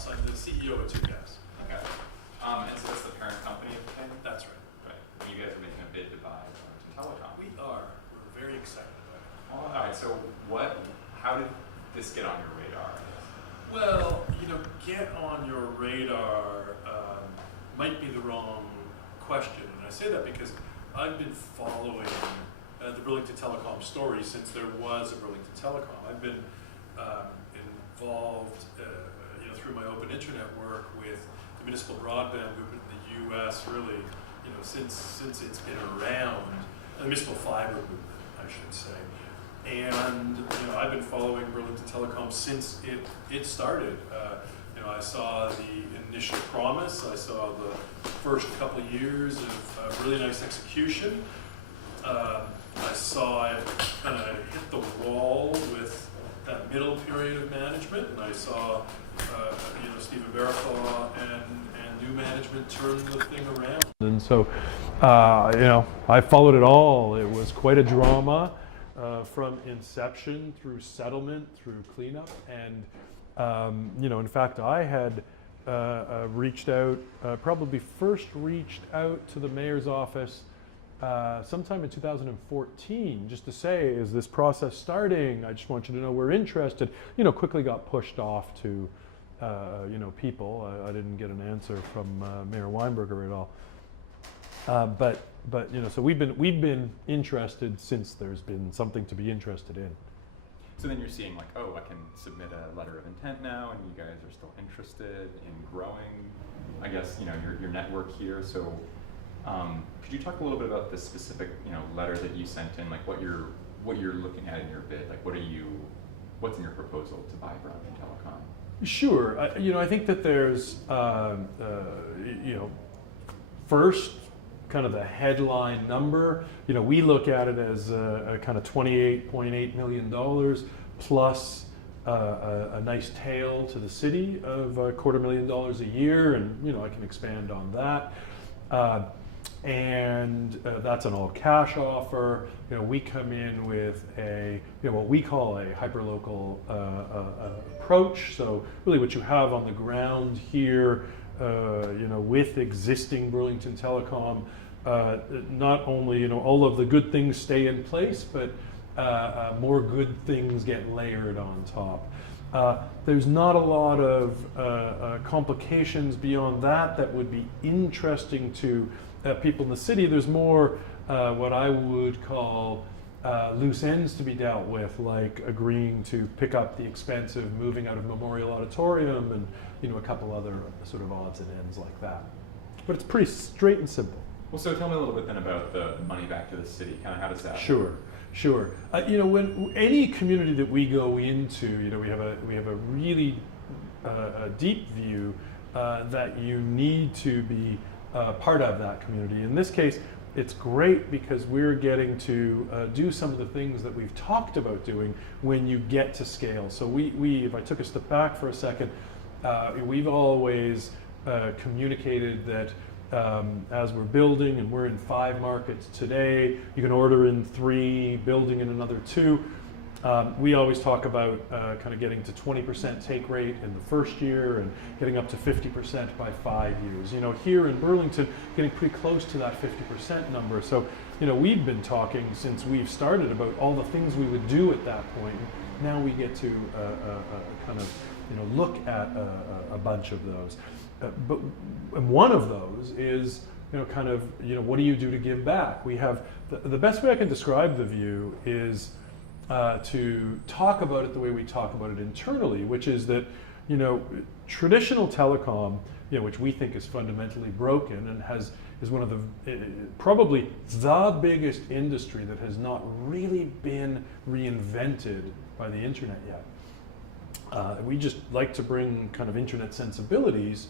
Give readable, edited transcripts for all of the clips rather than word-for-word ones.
Noss. I'm the CEO of Tucows. Okay. And so that's the parent company of Ting? That's right. Right. And you guys are making a bid to buy Burlington Telecom. We are. We're very excited about it. All right. So how did this get on your radar? Well, get on your radar might be the wrong question. And I say that because I've been following the Burlington Telecom story since there was a Burlington Telecom. I've been involved through my open internet work with the municipal broadband movement in the U.S. really, since it's been around, the municipal fiber movement, I should say. And I've been following Burlington Telecom since it started. I saw the initial promise. I saw the first couple of years of really nice execution. I saw it kind of hit the wall with that middle period of management, and I saw Stephen Barafaw and new management turn the thing around. And so, I followed it all. It was quite a drama from inception through settlement through cleanup, and in fact, I had reached out, probably first reached out to the mayor's office sometime in 2014, just to say, is this process starting? I just want you to know we're interested. Quickly got pushed off to, people. I didn't get an answer from Mayor Weinberger at all. But so we've been interested since there's been something to be interested in. So then you're seeing I can submit a letter of intent now, and you guys are still interested in growing, I guess, your network here. So could you talk a little bit about the specific, letter that you sent in, what you're looking at in your bid? What's in your proposal to buy Burlington Telecom? Sure. I think that there's, first, kind of the headline number. We look at it as a kind of $28.8 million plus a nice tail to the city of $250,000 a year, and I can expand on that. And that's an all-cash offer. We come in with a what we call a hyperlocal approach. So really, what you have on the ground here, with existing Burlington Telecom, not only all of the good things stay in place, but more good things get layered on top. There's not a lot of complications beyond that would be interesting to people in the city. There's more what I would call loose ends to be dealt with, like agreeing to pick up the expense of moving out of Memorial Auditorium and a couple other sort of odds and ends like that. But it's pretty straight and simple. Well, so tell me a little bit then about the money back to the city. Kind of how does that Sure. When any community that we go into, we have a really deep view that you need to be part of that community. In this case, it's great because we're getting to do some of the things that we've talked about doing when you get to scale. So if I took a step back for a second, we've always communicated that as we're building, and we're in 5 markets today, you can order in 3, building in another 2. We always talk about kind of getting to 20% take rate in the first year and getting up to 50% by 5 years. Here in Burlington, getting pretty close to that 50% number. So, we've been talking since we've started about all the things we would do at that point. Now we get to kind of, look at a bunch of those. But one of those is, kind of, what do you do to give back? We have, the best way I can describe the view is to talk about it the way we talk about it internally, which is that, traditional telecom, which we think is fundamentally broken and is one of the, probably the biggest industry that has not really been reinvented by the internet yet. We just like to bring kind of internet sensibilities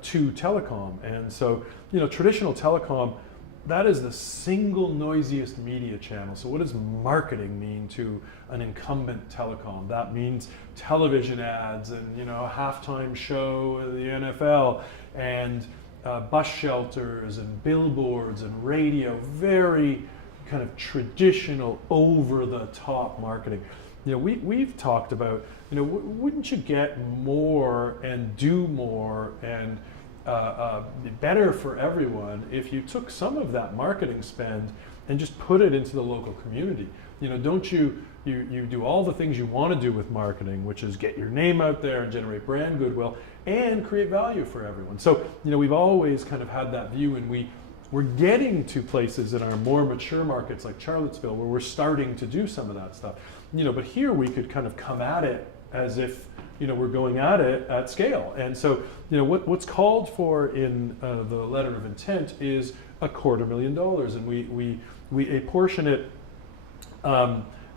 to telecom. And so, traditional telecom, that is the single noisiest media channel. So what does marketing mean to an incumbent telecom? That means television ads and, a halftime show of the NFL and bus shelters and billboards and radio, very kind of traditional over-the-top marketing. We've talked about, wouldn't you get more and do more and be better for everyone if you took some of that marketing spend and just put it into the local community? Don't you do all the things you want to do with marketing, which is get your name out there and generate brand goodwill and create value for everyone. So, we've always kind of had that view, and we're getting to places in our more mature markets like Charlottesville where we're starting to do some of that stuff. But here we could kind of come at it as if, we're going at it at scale. And so, what's called for in the letter of intent is $250,000, and we apportion it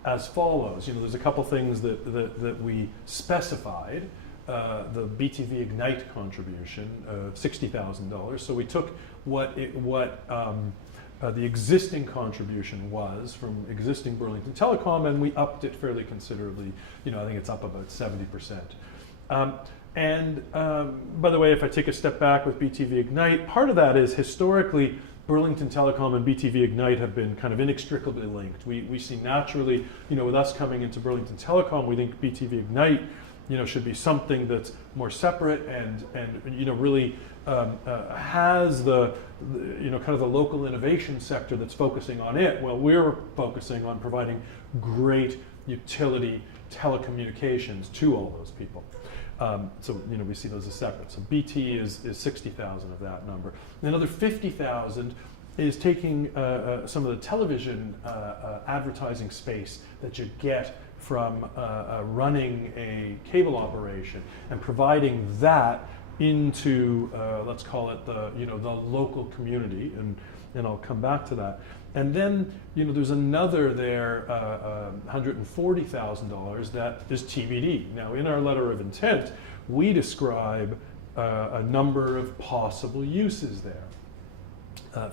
as follows. There's a couple things that we specified. The BTV Ignite contribution of $60,000. So we took what the existing contribution was from existing Burlington Telecom, and we upped it fairly considerably. I think it's up about 70%. By the way, if I take a step back with BTV Ignite, part of that is historically Burlington Telecom and BTV Ignite have been kind of inextricably linked. We see naturally, with us coming into Burlington Telecom, we think BTV Ignite, should be something that's more separate and really has the kind of the local innovation sector that's focusing on it. Well, we're focusing on providing great utility telecommunications to all those people. So we see those as separate. So BT is 60,000 of that number. Another 50,000 is taking some of the television advertising space that you get from running a cable operation and providing that into let's call it the local community, and I'll come back to that. And then there's another there $140,000 that is TBD. Now in our letter of intent we describe a number of possible uses there.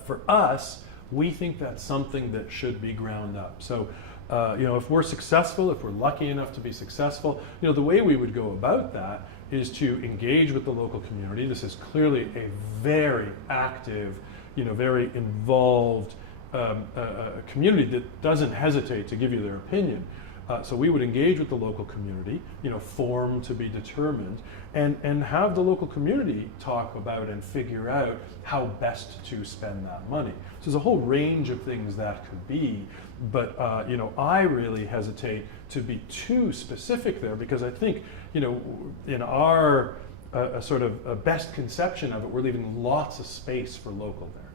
For us, we think that's something that should be ground up. So if we're successful, if we're lucky enough to be successful, the way we would go about that is to engage with the local community. This is clearly a very active, very involved community that doesn't hesitate to give you their opinion. So we would engage with the local community, form to be determined, and have the local community talk about and figure out how best to spend that money. So there's a whole range of things that could be, but I really hesitate to be too specific there, because I think, in our sort of a best conception of it, we're leaving lots of space for local there.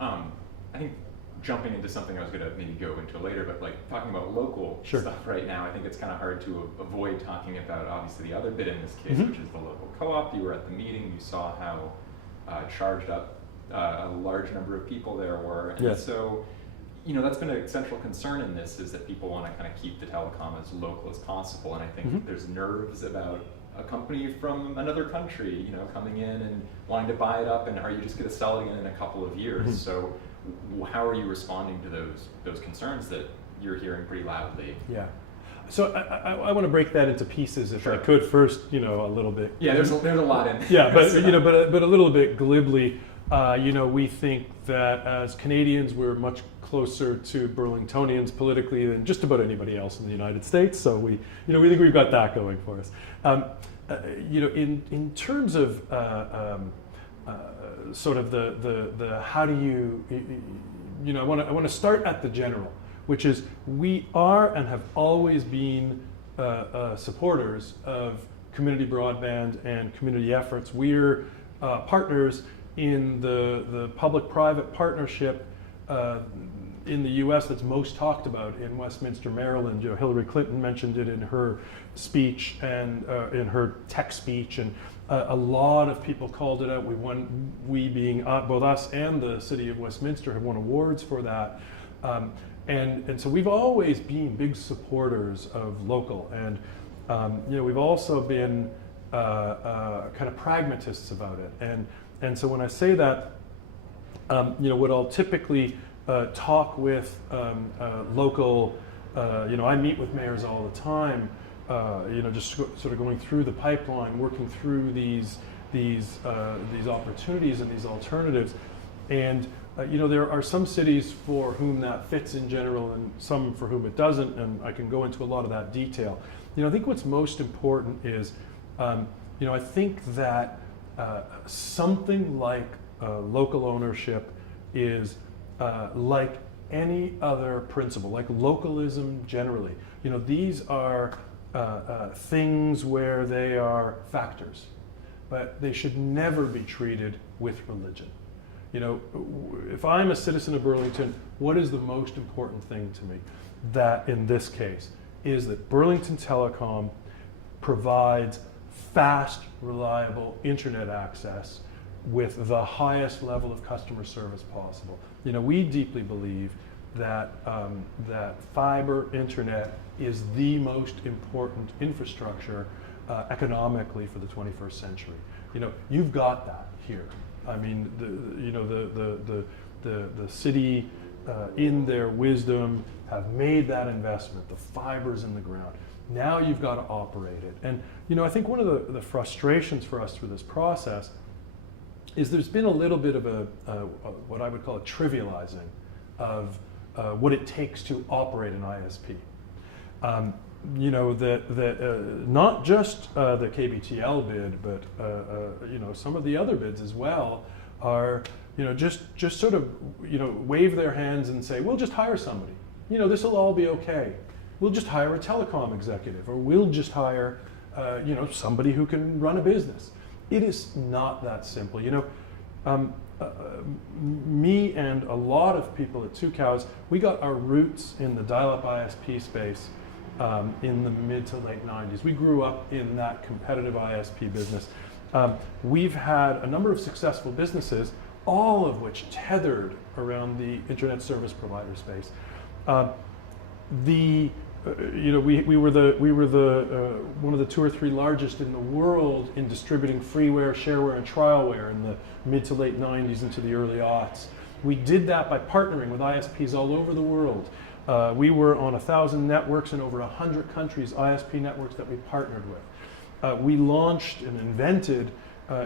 I think jumping into something I was going to maybe go into later, but like talking about local stuff right now, I think it's kind of hard to avoid talking about obviously the other bit in this case, which is the local co-op. You were at the meeting, you saw how charged up a large number of people there were, and so that's been a central concern in this, is that people want to kind of keep the telecom as local as possible, and I think there's nerves about a company from another country, coming in and wanting to buy it up, and are you just going to sell it in a couple of years? So how are you responding to those concerns that you're hearing pretty loudly? Yeah. So I want to break that into pieces, if I could. First, a little bit. Yeah, there's a lot in. Yeah, but but a little bit glibly, we think that as Canadians, we're much closer to Burlingtonians politically than just about anybody else in the United States. So we think we've got that going for us. In terms of sort of the how do you I want to start at the general, which is we are and have always been supporters of community broadband and community efforts. We're partners in the public-private partnership in the U.S. that's most talked about in Westminster, Maryland. Hillary Clinton mentioned it in her speech and in her tech speech, and a lot of people called it out. We being both us and the city of Westminster have won awards for that, and so we've always been big supporters of local, and we've also been kind of pragmatists about it, and so when I say that, what I'll typically talk with local, I meet with mayors all the time, just sort of going through the pipeline, working through these opportunities and these alternatives, and there are some cities for whom that fits in general and some for whom it doesn't, and I can go into a lot of that detail. I think what's most important is, I think that something like local ownership is like any other principle, like localism generally. These are things where they are factors, but they should never be treated with religion. If I'm a citizen of Burlington, what is the most important thing to me? That in this case is that Burlington Telecom provides fast, reliable internet access with the highest level of customer service possible. We deeply believe that that fiber internet is the most important infrastructure economically for the 21st century. You've got that here. I mean, the city, in their wisdom, have made that investment. The fiber's in the ground. Now you've got to operate it. And I think one of the frustrations for us through this process is there's been a little bit of a what I would call a trivializing of what it takes to operate an ISP. Not just the KBTL bid, but some of the other bids as well are just sort of wave their hands and say, we'll just hire somebody. This will all be okay. We'll just hire a telecom executive, or we'll just hire somebody who can run a business. It is not that simple. Me and a lot of people at Tucows, we got our roots in the dial-up ISP space in the mid to late 90s. We grew up in that competitive ISP business. We've had a number of successful businesses, all of which tethered around the internet service provider space. We were the one of the 2 or 3 largest in the world in distributing freeware, shareware, and trialware in the mid to late 90s into the early aughts. We did that by partnering with ISPs all over the world. We were on 1,000 networks in over 100 countries, ISP networks that we partnered with. We launched and invented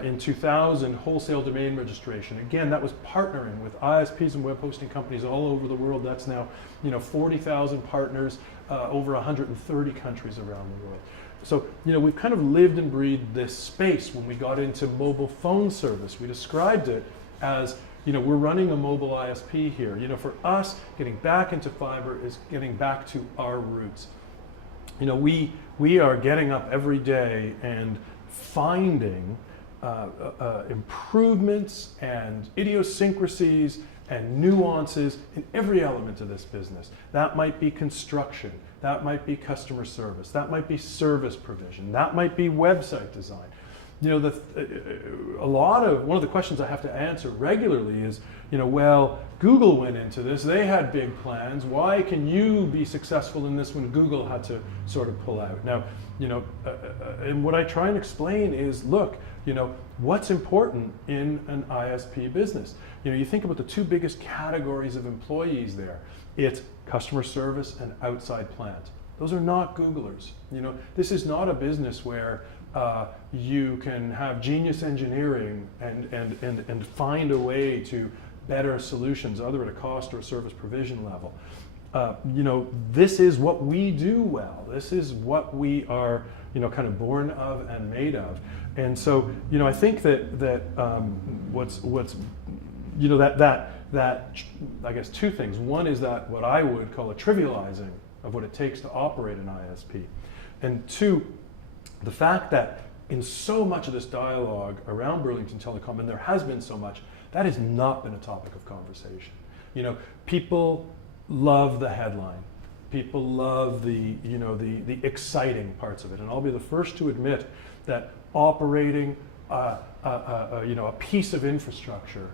in 2000 wholesale domain registration. Again, that was partnering with ISPs and web hosting companies all over the world. That's now 40,000 partners, over 130 countries around the world. So we've kind of lived and breathed this space. When we got into mobile phone service, we described it as we're running a mobile ISP here. For us, getting back into fiber is getting back to our roots. We are getting up every day and finding improvements and idiosyncrasies and nuances in every element of this business. That might be construction, that might be customer service, that might be service provision, that might be website design. One of the questions I have to answer regularly is, well, Google went into this, they had big plans, why can you be successful in this when Google had to sort of pull out? Now, and what I try and explain is, look, what's important in an ISP business? You think about the 2 biggest categories of employees there. It's customer service and outside plant. Those are not Googlers. This is not a business where you can have genius engineering and find a way to better solutions, either at a cost or a service provision level. This is what we do well. This is what we are, kind of born of and made of. And so, I think that I guess 2 things. One is that what I would call a trivializing of what it takes to operate an ISP. And 2, the fact that in so much of this dialogue around Burlington Telecom, and there has been so much, that has not been a topic of conversation. People love the headline. People love the exciting parts of it. And I'll be the first to admit that operating a piece of infrastructure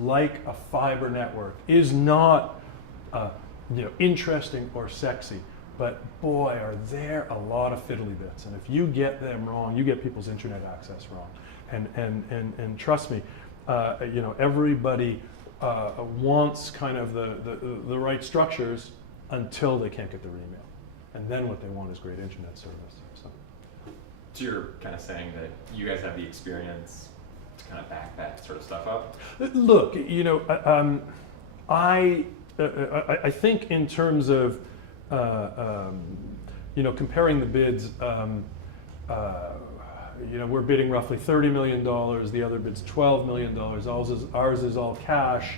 like a fiber network is not interesting or sexy. But boy, are there a lot of fiddly bits. And if you get them wrong, you get people's internet access wrong. And trust me, everybody wants kind of the right structures until they can't get their email. And then what they want is great internet service. So you're kind of saying that you guys have the experience to kind of back that sort of stuff up? Look, you know, I think in terms of you know, comparing the bids, you know, we're bidding roughly $30 million. The other bid's $12 million. Ours is all cash.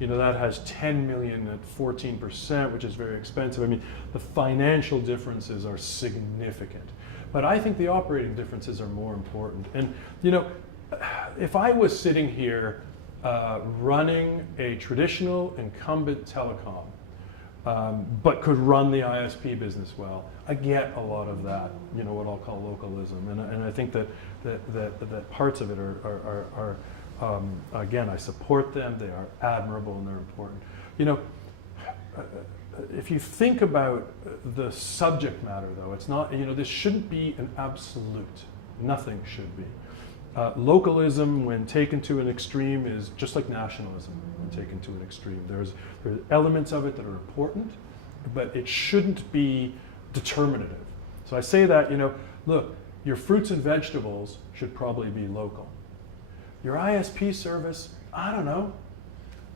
You know, that has 10 million at 14%, which is very expensive. I mean, the financial differences are significant, but I think the operating differences are more important. And you know, if I was sitting here running a traditional incumbent telecom, but could run the ISP business well, I get a lot of that, you know, what I'll call localism, and I think that parts of it are again, I support them. They are admirable and they're important. You know, if you think about the subject matter, though, it's not, you know, this shouldn't be an absolute. Nothing should be. Localism, when taken to an extreme, is just like nationalism when taken to an extreme. There's elements of it that are important, but it shouldn't be determinative. So I say that, you know, look, your fruits and vegetables should probably be local. Your ISP service, I don't know.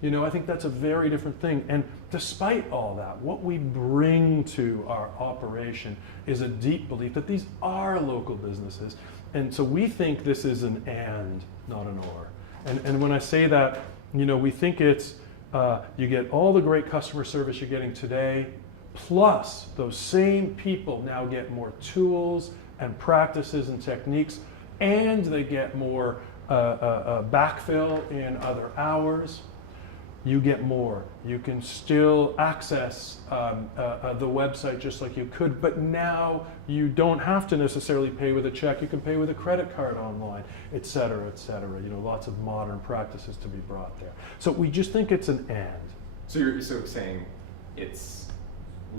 You know, I think that's a very different thing. And despite all that, what we bring to our operation is a deep belief that these are local businesses. And so we think this is an and, not an or. And when I say that, you know, we think it's, you get all the great customer service you're getting today, plus those same people now get more tools and practices and techniques, and they get more backfill in other hours. You get more. You can still access the website just like you could, but now you don't have to necessarily pay with a check. You can pay with a credit card online, et cetera, et cetera. You know, lots of modern practices to be brought there. So we just think it's an and. So you're saying it's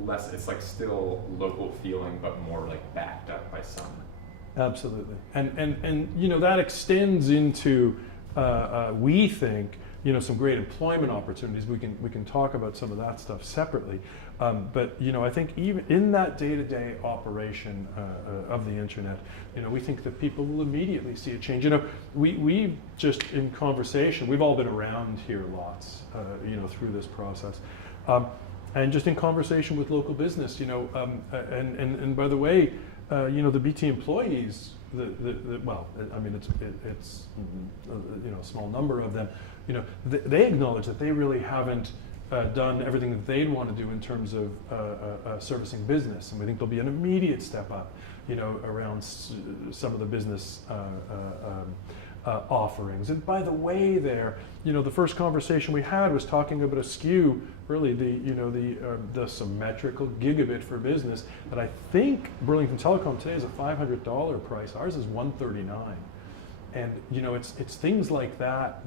less, it's like still local feeling, but more like backed up by some. Absolutely. And you know, that extends into, we think, you know, some great employment opportunities. We can talk about some of that stuff separately. But you know, I think even in that day-to-day operation of the internet, you know, we think that people will immediately see a change. You know, we just in conversation, we've all been around here lots, you know, through this process. And just in conversation with local business, you know, and by the way, you know, the BT employees, well, I mean, it's you know, a small number of them. You know, they acknowledge that they really haven't done everything that they'd want to do in terms of servicing business, and we think there'll be an immediate step up, you know, around some of the business offerings. And by the way, there, you know, the first conversation we had was talking about a SKU, really the symmetrical gigabit for business that I think Burlington Telecom today is a $500 price. Ours is $139. And you know, it's things like that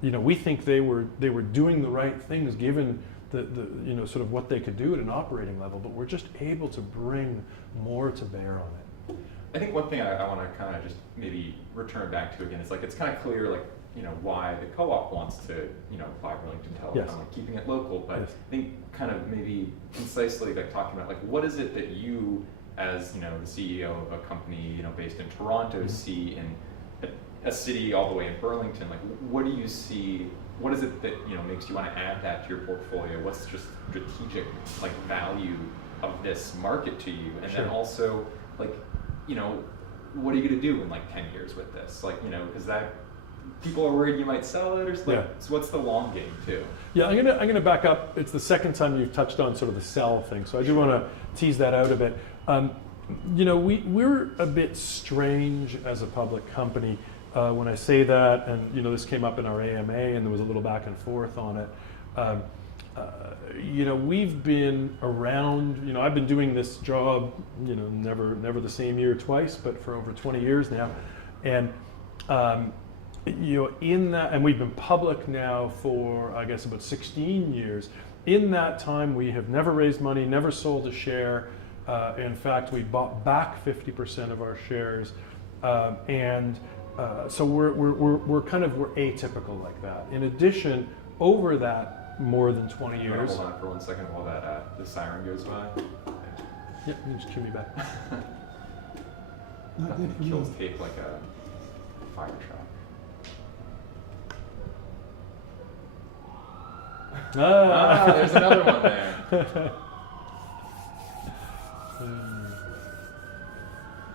you know, we think they were doing the right things given the you know, sort of what they could do at an operating level, but we're just able to bring more to bear on it. I think one thing I want to kind of just maybe return back to again is like, it's kind of clear, like, you know, why the co-op wants to, you know, buy Burlington Telecom, Yes. like keeping it local, but Yes. I think kind of maybe concisely like talking about like, what is it that you as, you know, the CEO of a company, you know, based in Toronto, see in a city all the way in Burlington? Like, what do you see? What is it that, you know, makes you want to add that to your portfolio? What's just strategic like value of this market to you? And Sure. then also, like, you know, what are you going to do in like 10 years with this? Like, you know, because that people are worried you might sell it, or like, Yeah. so what's the long game too? Yeah, I'm gonna back up. It's the second time you've touched on sort of the sell thing, so I do want to tease that out a bit. You know, we're a bit strange as a public company. When I say that, and you know, this came up in our AMA, and there was a little back and forth on it. You know, we've been around. You know, I've been doing this job, you know, never the same year twice, but for over 20 years now, and you know, in that, and we've been public now for, I guess, about 16 years. In that time, we have never raised money, never sold a share. In fact, we bought back 50% of our shares, and so we're atypical like that. In addition, over that more than 20 You wanna years. hold on for 1 second while that the siren goes by. Yeah, you just cue me back. Nothing kills tape like a fire truck. There's another one there.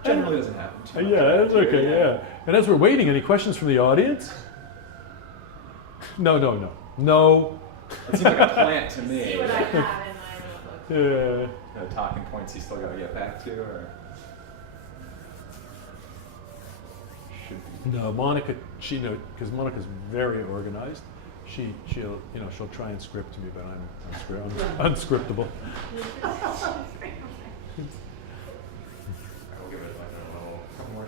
Generally doesn't happen too much. Yeah, that's around okay, here, yeah. And as we're waiting, any questions from the audience? No. It seems like a plant to me. See what I have in my notebook. Yeah. No talking points you still got to get back to, or should be. No, Monica, because Monica's very organized. She'll try and script me, but I'm unscriptable. I'll give it like a little couple more.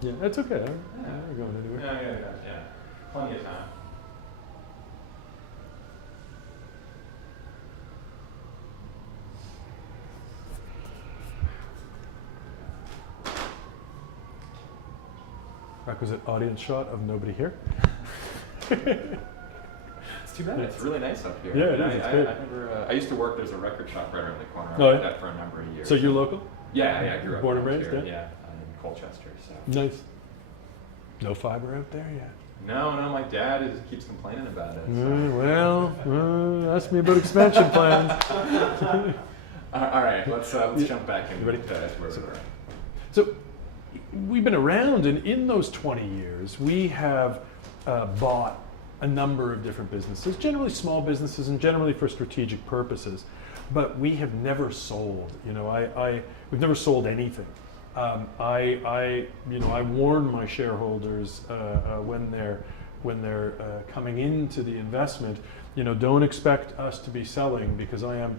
Yeah, that's okay. I'm not going anywhere. Yeah. Plenty of time. Requisite audience shot of nobody here. It's too bad. It's really nice up here. Yeah, it is. It's great. I used to work. There's a record shop right around the corner. Oh, I yeah? did that for a number of years. So you're local? Yeah, I grew up Born and around raised, here. yeah? Yeah, in Colchester. So. Nice. No fiber out there yet. No, my dad keeps complaining about it. Ask me about expansion plans. All right, let's jump back in. You ready? To where we were. So we've been around, and in those 20 years, we have bought a number of different businesses, generally small businesses and generally for strategic purposes, but we have never sold. We've never sold anything. I warn my shareholders when they're coming into the investment, don't expect us to be selling, because I'm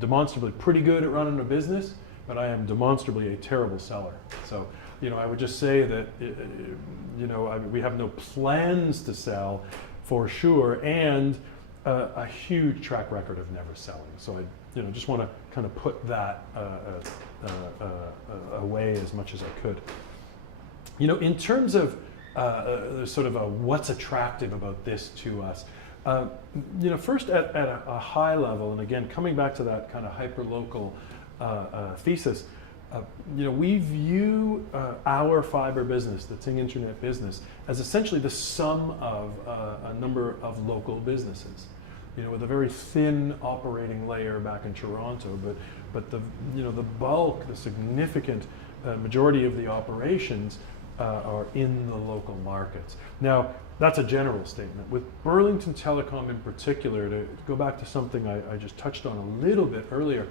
demonstrably pretty good at running a business, but I am demonstrably a terrible seller. So, I would just say that, we have no plans to sell for sure, and a huge track record of never selling. So I, just want to kind of put that away as much as I could. In terms of sort of what's attractive about this to us, first at a high level, and again, coming back to that kind of hyper-local thesis, we view our fiber business, the Ting Internet business, as essentially the sum of a number of local businesses. With a very thin operating layer back in Toronto, but the bulk, the significant majority of the operations are in the local markets. Now, that's a general statement. With Burlington Telecom in particular, to go back to something I just touched on a little bit earlier,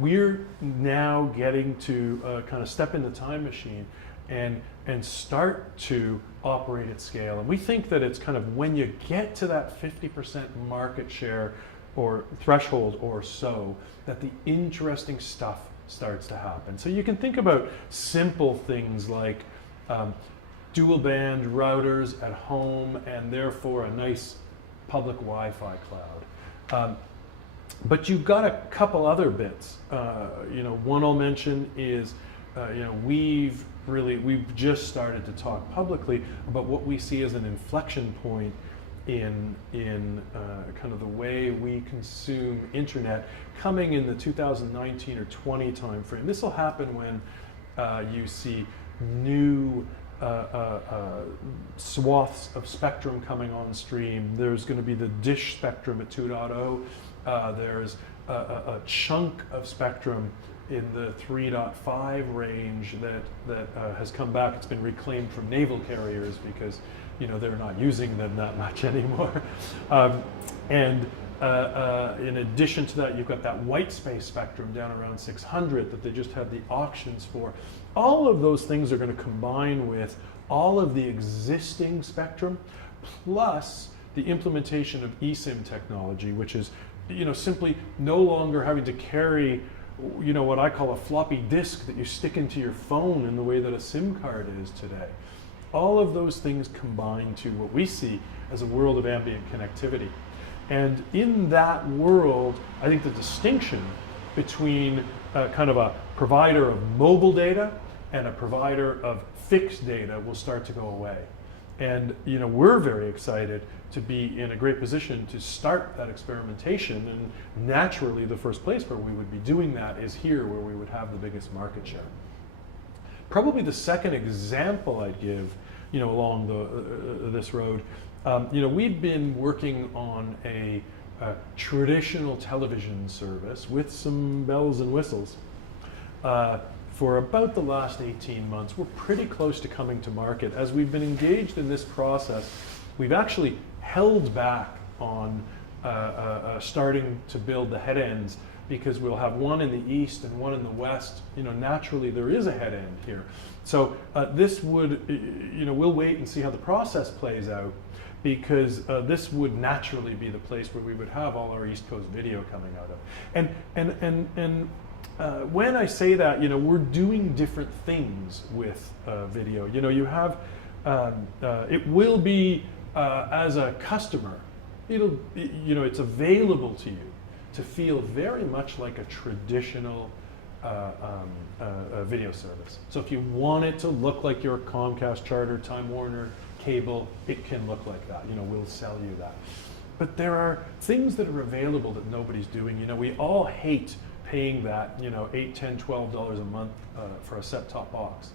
we're now getting to kind of step in the time machine and start to operate at scale. And we think that it's kind of when you get to that 50% market share or threshold or so, that the interesting stuff starts to happen. So you can think about simple things like dual band routers at home, and therefore a nice public Wi-Fi cloud. But you've got a couple other bits. One I'll mention is, we've just started to talk publicly about what we see as an inflection point in kind of the way we consume internet, coming in the 2019 or 20 timeframe. This will happen when you see new swaths of spectrum coming on stream. There's going to be the dish spectrum at 2.0. There's a chunk of spectrum in the 3.5 range that has come back. It's been reclaimed from naval carriers because they're not using them that much anymore. And in addition to that, you've got that white space spectrum down around 600 that they just had the auctions for. All of those things are going to combine with all of the existing spectrum, plus the implementation of eSIM technology, which is simply no longer having to carry what I call a floppy disk that you stick into your phone in the way that a SIM card is today. All of those things combine to what we see as a world of ambient connectivity. And in that world, I think the distinction between kind of a provider of mobile data and a provider of fixed data will start to go away. And we're very excited to be in a great position to start that experimentation, and naturally the first place where we would be doing that is here, where we would have the biggest market share. Probably the second example I'd give along this road. We've been working on a traditional television service with some bells and whistles for about the last 18 months. We're pretty close to coming to market. As we've been engaged in this process, we've actually held back on starting to build the head ends, because we'll have one in the east and one in the west. Naturally there is a head end here. So this would, we'll wait and see how the process plays out, because this would naturally be the place where we would have all our East Coast video coming out of. And when I say that, we're doing different things with video. You have, it will be, as a customer, it's available to you to feel very much like a traditional video service. So if you want it to look like your Comcast, Charter, Time Warner, cable, it can look like that. We'll sell you that. But there are things that are available that nobody's doing. We all hate paying that, $8, $10, $12 a month for a set-top box.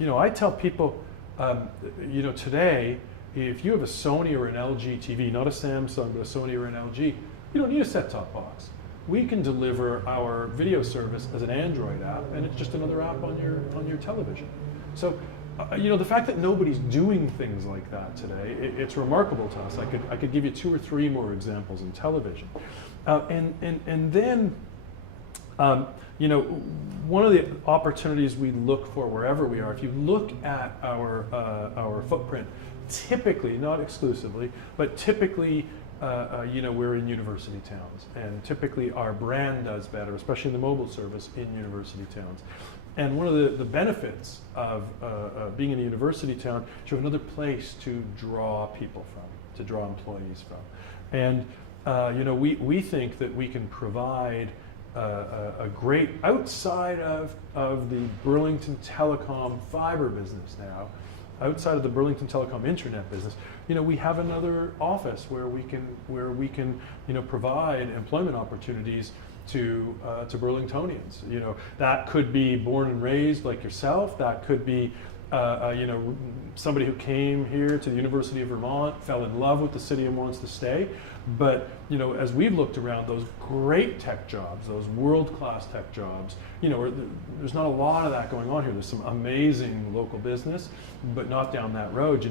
I tell people, today, if you have a Sony or an LG TV, not a Samsung, but a Sony or an LG, you don't need a set-top box. We can deliver our video service as an Android app, and it's just another app on your television. So, the fact that nobody's doing things like that today, it's remarkable to us. I could give you 2 or 3 more examples in television, and then, one of the opportunities we look for wherever we are. If you look at our footprint, typically, not exclusively, but typically, we're in university towns, and typically our brand does better, especially in the mobile service, in university towns. And one of the benefits of being in a university town is you have another place to draw people from, to draw employees from. And we think that we can provide a great, outside of the Burlington Telecom fiber business now, outside of the Burlington Telecom internet business, we have another office where we can provide employment opportunities to Burlingtonians. That could be born and raised like yourself. That could be somebody who came here to the University of Vermont, fell in love with the city and wants to stay. But as we've looked around, those great tech jobs, those world-class tech jobs, there's not a lot of that going on here. There's some amazing local business, but not down that road.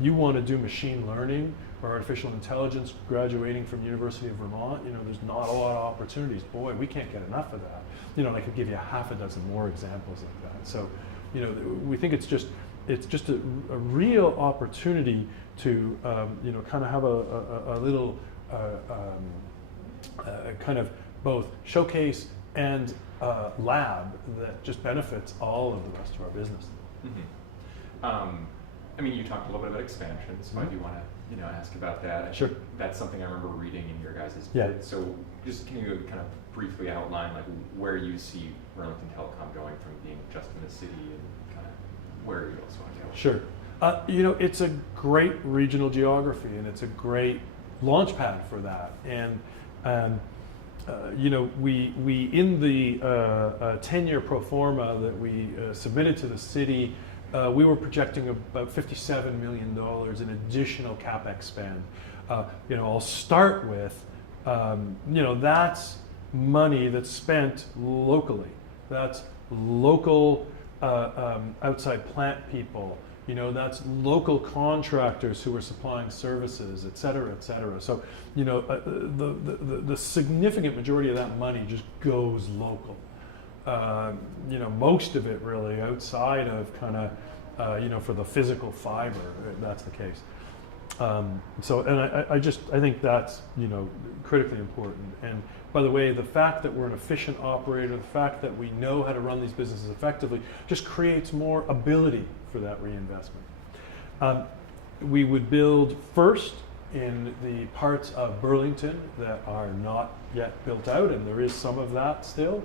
You want to do machine learning or artificial intelligence, graduating from University of Vermont, there's not a lot of opportunities. Boy, we can't get enough of that. And I could give you 6 more examples like that. So, we think it's just a real opportunity to kind of have a little kind of both showcase and lab that just benefits all of the rest of our business. Mm-hmm. You talked a little bit about expansion, so I do want to ask about that. Sure. That's something I remember reading in your guys' Yeah. bid. So just can you kind of briefly outline where you see Burlington Telecom going from being just in the city and kind of where you also want to go? Sure. It's a great regional geography, and it's a great launch pad for that. And we in the 10-year pro forma that we submitted to the city, we were projecting about $57 million in additional CapEx spend. I'll start with, that's money that's spent locally. That's local outside plant people. That's local contractors who are supplying services, et cetera, et cetera. So, the significant majority of that money just goes local. Most of it really outside of kind of, for the physical fiber, that's the case. I think that's, critically important. And by the way, the fact that we're an efficient operator, the fact that we know how to run these businesses effectively, just creates more ability for that reinvestment. We would build first in the parts of Burlington that are not yet built out, and there is some of that still.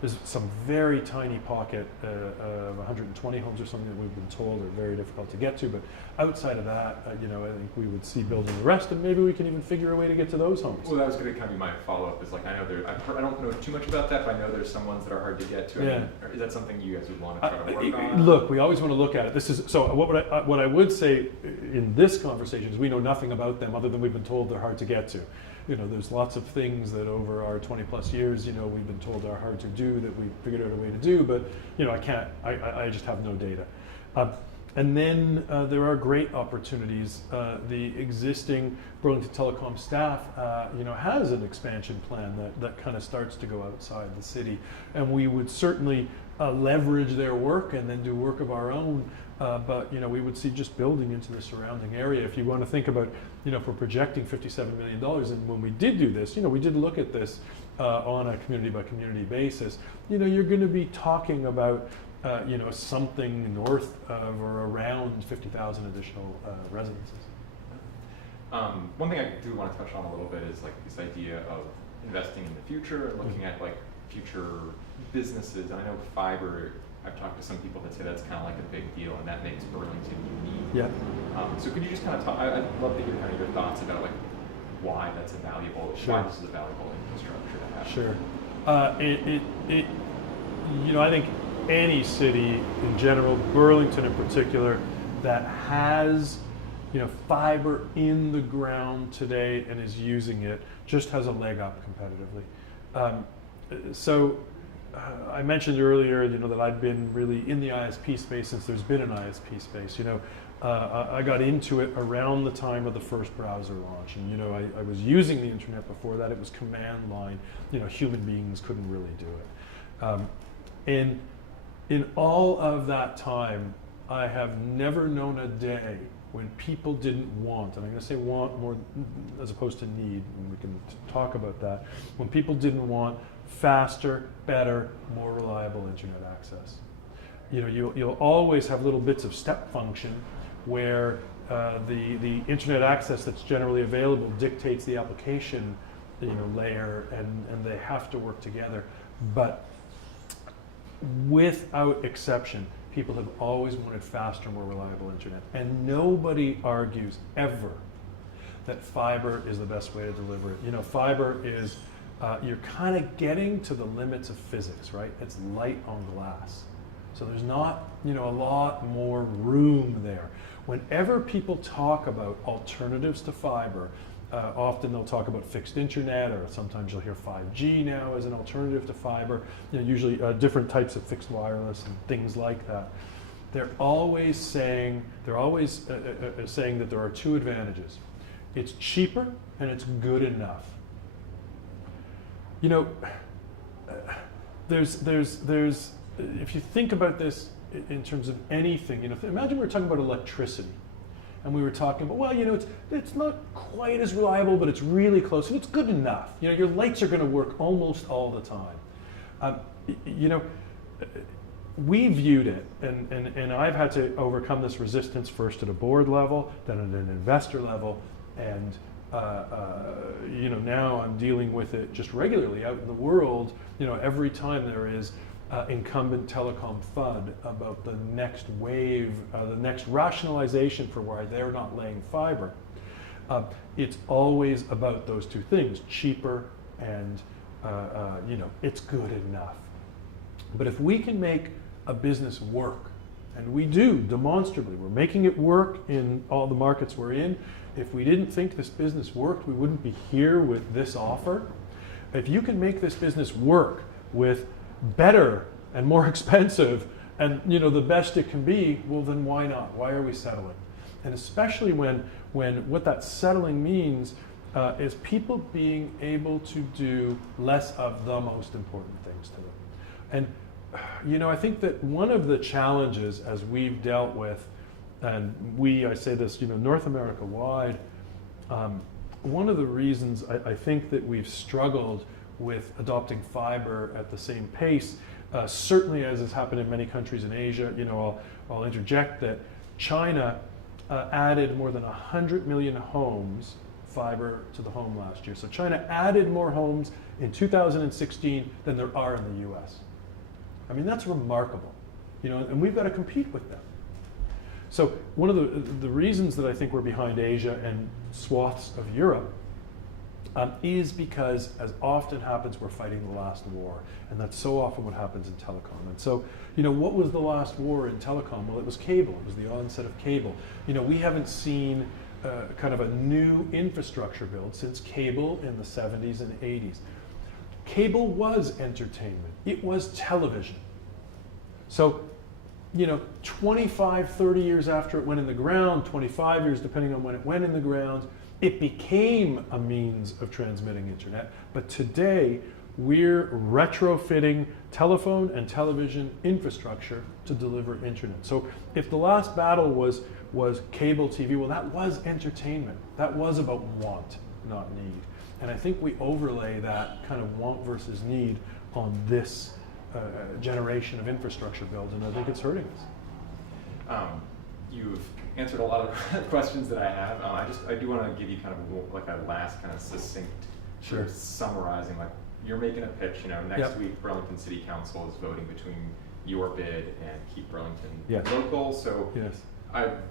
There's some very tiny pocket of 120 homes or something that we've been told are very difficult to get to. But outside of that, I think we would see building the rest, and maybe we can even figure a way to get to those homes. Well, that was going to kind of be my follow-up. Is like I know I don't know too much about that, but I know there's some ones that are hard to get to. Yeah. I mean, is that something you guys would want to try to work on? Look, we always want to look at it. This is so. What I would say in this conversation is we know nothing about them other than we've been told they're hard to get to. There's lots of things that over our 20 plus years, we've been told are hard to do that we figured out a way to do, but I just have no data. And then there are great opportunities. The existing Burlington Telecom staff, has an expansion plan that kind of starts to go outside the city, and we would certainly leverage their work and then do work of our own. But we would see just building into the surrounding area. If you want to think about, if we're projecting $57 million, and when we did do this, we did look at this on a community by community basis. You're going to be talking about, something north of or around 50,000 additional residences. One thing I do want to touch on a little bit is like this idea of investing in the future and looking at like future businesses. And I know fiber. I've talked to some people that say that's kind of like a big deal, and that makes Burlington unique. Yeah. So could you just kind of talk? I'd love to hear kind of your thoughts about like why that's a valuable, why this is a valuable infrastructure to have. Sure. I think any city in general, Burlington in particular, that has fiber in the ground today and is using it just has a leg up competitively. I mentioned earlier, that I've been really in the ISP space since there's been an ISP space. I got into it around the time of the first browser launch, and I was using the internet before that. It was command line. Human beings couldn't really do it. And in all of that time, I have never known a day when people didn't want, and I'm going to say want more as opposed to need, and we can talk about that, when people didn't want faster, better, more reliable internet access. You'll always have little bits of step function where the internet access that's generally available dictates the application layer, and they have to work together. But without exception, people have always wanted faster, more reliable internet. And nobody argues ever that fiber is the best way to deliver it. Fiber is, you're kind of getting to the limits of physics, right? It's light on glass. So there's not, a lot more room there. Whenever people talk about alternatives to fiber, often they'll talk about fixed internet, or sometimes you'll hear 5G now as an alternative to fiber, usually different types of fixed wireless and things like that. They're always saying that there are two advantages. It's cheaper and it's good enough. There's if you think about this in terms of anything, imagine we're talking about electricity. And we were talking about, well, it's not quite as reliable, but it's really close, and it's good enough. Your lights are going to work almost all the time. We viewed it, and I've had to overcome this resistance first at a board level, then at an investor level, and now I'm dealing with it just regularly out in the world. Every time there is incumbent telecom FUD about the next wave, the next rationalization for why they're not laying fiber. It's always about those two things, cheaper and it's good enough. But if we can make a business work, and we do demonstrably, we're making it work in all the markets we're in. If we didn't think this business worked, we wouldn't be here with this offer. If you can make this business work with better and more expensive and the best it can be, well then why not? Why are we settling? And especially when what that settling means is people being able to do less of the most important things to them. And I think that one of the challenges as we've dealt with, and I say this, North America wide, one of the reasons I think that we've struggled with adopting fiber at the same pace, certainly as has happened in many countries in Asia. I'll interject that China added more than 100 million homes fiber to the home last year. So China added more homes in 2016 than there are in the US. I mean, that's remarkable, you know, and we've got to compete with them. So one of the reasons that I think we're behind Asia and swaths of Europe is because, as often happens, we're fighting the last war, and that's so often what happens in telecom. And so, you know, what was the last war in telecom? Well, it was cable. It was the onset of cable. You know, we haven't seen kind of a new infrastructure build since cable in the 70s and 80s. Cable was entertainment. It was television. So, you know, 25, 30 years after it went in the ground, 25 years depending on when it went in the ground, it became a means of transmitting internet. But today, we're retrofitting telephone and television infrastructure to deliver internet. So if the last battle was cable TV, well, that was entertainment. That was about want, not need. And I think we overlay that kind of want versus need on this generation of infrastructure build, and I think it's hurting us. You've answered a lot of questions that I have. I do want to give you kind of like a last kind of succinct, sort of summarizing, like you're making a pitch, you know, next week Burlington City Council is voting between your bid and keep Burlington local. So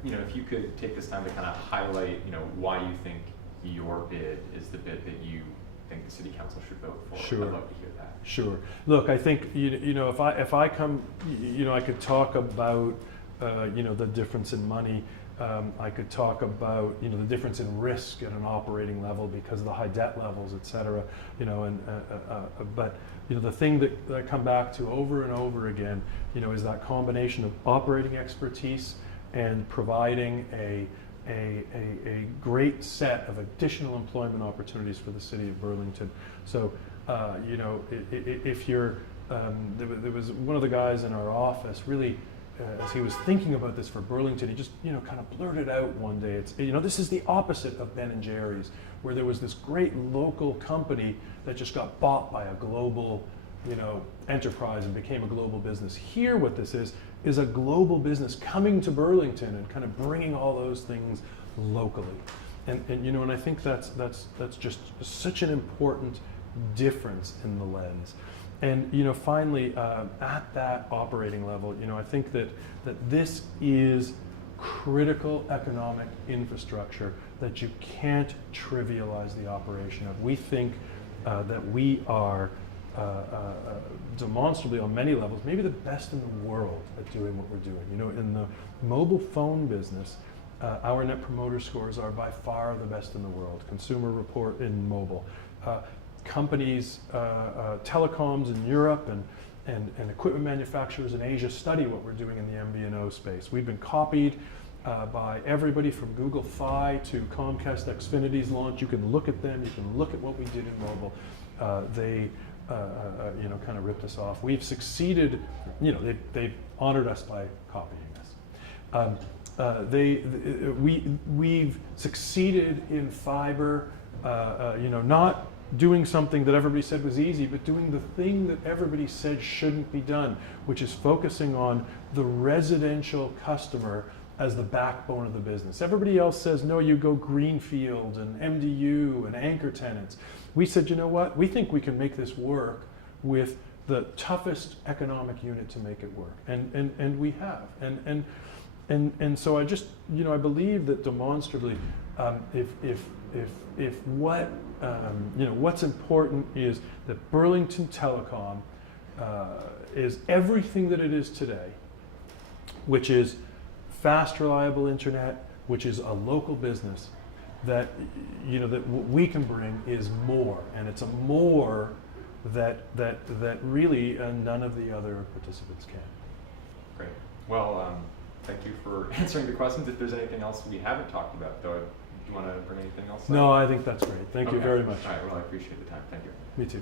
you know, if you could take this time to kind of highlight, you know, why you think your bid is the bid that you think the City Council should vote for. Sure. I'd love to hear that. Sure. Look, I think, you know, if I come, you know, I could talk about, you know, the difference in money. I could talk about, you know, the difference in risk at an operating level because of the high debt levels, et cetera, you know, and, but, you know, the thing that I come back to over and over again, you know, is that combination of operating expertise and providing a great set of additional employment opportunities for the city of Burlington. So, you know, if you're, there was one of the guys in our office really, as he was thinking about this for Burlington, he just, you know, kind of blurted out one day, it's, you know, this is the opposite of Ben & Jerry's, where there was this great local company that just got bought by a global, you know, enterprise and became a global business. Here, what this is a global business coming to Burlington and kind of bringing all those things locally. And you know, and I think that's just such an important difference in the lens. And you know, finally, at that operating level, you know, I think that this is critical economic infrastructure that you can't trivialize the operation of. We think that we are demonstrably on many levels, maybe the best in the world at doing what we're doing. You know, in the mobile phone business, our net promoter scores are by far the best in the world. Consumer Report in mobile. Companies, telecoms in Europe and equipment manufacturers in Asia study what we're doing in the MVNO space. We've been copied by everybody from Google Fi to Comcast Xfinity's launch. You can look at them, you can look at what we did in mobile. They you know, kind of ripped us off. We've succeeded, you know, they've honored us by copying us. We've succeeded in fiber, you know, not doing something that everybody said was easy, but doing the thing that everybody said shouldn't be done, which is focusing on the residential customer as the backbone of the business. Everybody else says, no, you go greenfield and MDU and anchor tenants. We said, you know what? We think we can make this work with the toughest economic unit to make it work, and we have. And so I just, you know, I believe that demonstrably, if what you know, what's important is that Burlington Telecom is everything that it is today, which is fast, reliable internet, which is a local business, that, you know, that what we can bring is more, and it's a more that really none of the other participants can. Great. Well, thank you for answering the questions. If there's anything else we haven't talked about, though, do you want to bring anything else up? No, I think that's great. Thank you very much. All right. Well, I appreciate the time. Thank you. Me too.